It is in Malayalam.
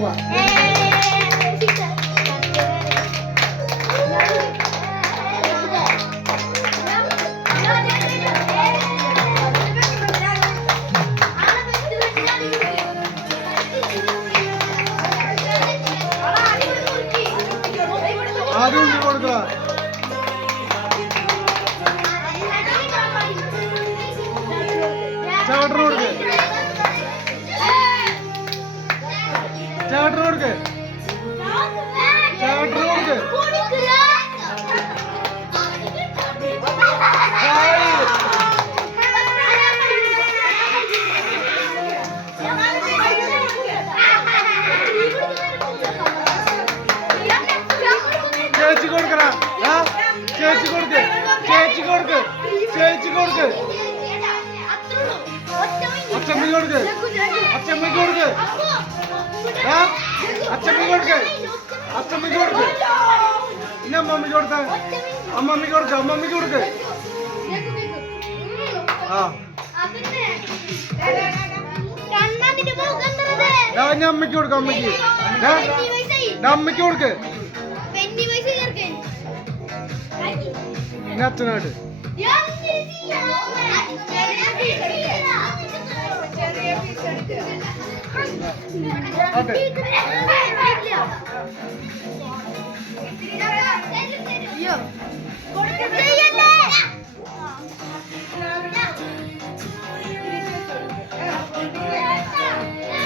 പോവാ. ആദ്യം കൊടുക്കുക. ചേട്ടന് കൊടുക്ക്. ചേട്ടന് കൊടുക്ക്. ചേട്ടന് കൊടുക്ക്. ചേച്ചി കൊടുക്കണ. ചേച്ചി കൊടുക്ക്. ചേച്ചി കൊടുക്ക്. ചേച്ചി കൊടുക്ക്. അച്ചമ്മക്ക് കൊടുക്ക്. അച്ചമ്മക്ക് കൊടുക്ക്. അച്ചമ്മക്ക് കൊടുക്ക്. അച്ചമ്മക്ക് കൊടുക്ക്. ഇനി അമ്മമ്മക്ക് കൊടുത്ത. അമ്മമ്മക്ക് കൊടുക്ക്. അമ്മമ്മക്ക് കൊടുക്ക്. ഞാൻ അമ്മയ്ക്ക് കൊടുക്ക. അമ്മയ്ക്ക് അമ്മയ്ക്ക് കൊടുക്ക്. ഇനി അച്ഛനായിട്ട് ഓക്കെ.